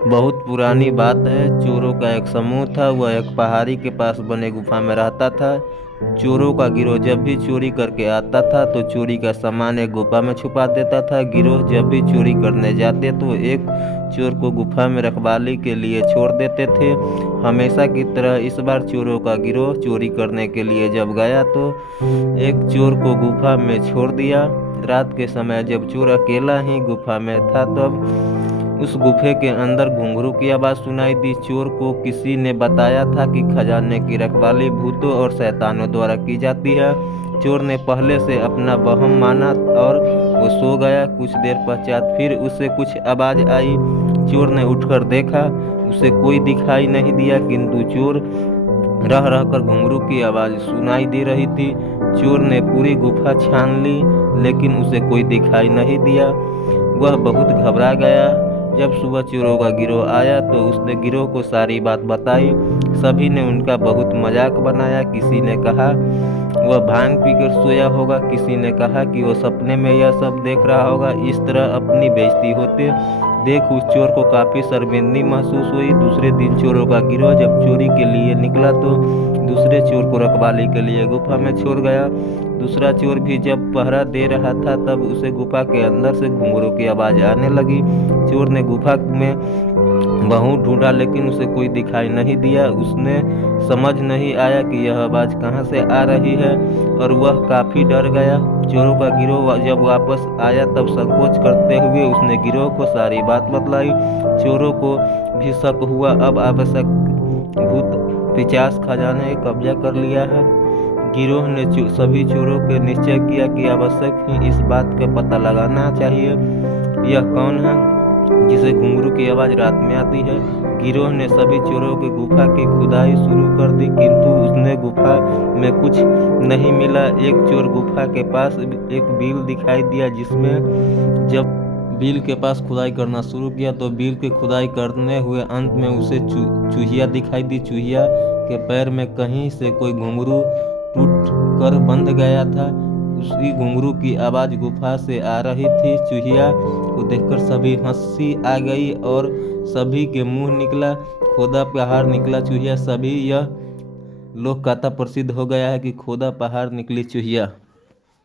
बहुत पुरानी बात है। चोरों का एक समूह था। वह एक पहाड़ी के पास बने गुफा में रहता था। चोरों का गिरोह जब भी चोरी करके आता था तो चोरी का सामान एक गुफा में छुपा देता था। गिरोह जब भी चोरी करने जाते तो एक चोर को गुफा में रखवाली के लिए छोड़ देते थे। हमेशा की तरह इस बार चोरों का गिरोह चोरी करने के लिए जब गया तो एक चोर को गुफा में छोड़ दिया। रात के समय जब चोर अकेला ही गुफा में था तब उस गुफे के अंदर घुंघरू की आवाज़ सुनाई दी। चोर को किसी ने बताया था कि खजाने की रखवाली भूतों और शैतानों द्वारा की जाती है। चोर ने पहले से अपना वहम माना और वो सो गया। कुछ देर पश्चात फिर उसे कुछ आवाज़ आई। चोर ने उठकर देखा, उसे कोई दिखाई नहीं दिया, किंतु चोर रह रहकर घुंघरू की आवाज़ सुनाई दे रही थी। चोर ने पूरी गुफा छान ली लेकिन उसे कोई दिखाई नहीं दिया। वह बहुत घबरा गया। जब सुबह चोरों का गिरोह आया तो उसने गिरोह को सारी बात बताई। सभी ने उनका बहुत मजाक बनाया। किसी ने कहा वह भांग पीकर सोया होगा, किसी ने कहा कि वह सपने में यह सब देख रहा होगा। इस तरह अपनी बेइज्जती होते देख उस चोर को काफ़ी शर्मिंदगी महसूस हुई। दूसरे दिन चोरों का गिरोह जब चोरी के लिए निकला तो दूसरे चोर को रखवाली के लिए गुफा में छोड़ गया। दूसरा चोर भी जब पहरा दे रहा था तब उसे गुफा के अंदर से घुंघरू की आवाज़ आने लगी। चोर ने गुफा में बहुत ढूंढा लेकिन उसे कोई दिखाई नहीं दिया। उसने समझ नहीं आया कि यह आवाज़ कहाँ से आ रही है और वह काफ़ी डर गया। चोरों का गिरोह जब वापस आया तब संकोच करते हुए उसने गिरोह को सारी बात बतलाई। चोरों को भी शक हुआ। अब आवश्यक भूत पिशाच खजाने कब्जा कर लिया है। गिरोह ने सभी चोरों के निश्चय किया कि आवश्यक ही इस बात का पता लगाना चाहिए यह कौन है जिसे घुंघरू की आवाज़ रात में आती है। गिरोह ने सभी चोरों के गुफा की खुदाई शुरू कर दी किंतु उसने गुफा में कुछ नहीं मिला। एक चोर गुफा के पास एक बिल दिखाई दिया जिसमें जब बिल के पास खुदाई करना शुरू किया तो बिल की खुदाई करने हुए अंत में उसे चूहिया दिखाई दी। चूहिया के पैर में कहीं से कोई घुंघरू टूट कर बंध गया था। उसी घुंघरू की आवाज़ गुफा से आ रही थी। चूहिया को देखकर सभी हंसी आ गई और सभी के मुंह निकला खोदा पहाड़ निकला चूहिया। सभी यह लोक कथा प्रसिद्ध हो गया है कि खोदा पहाड़ निकली चूहिया।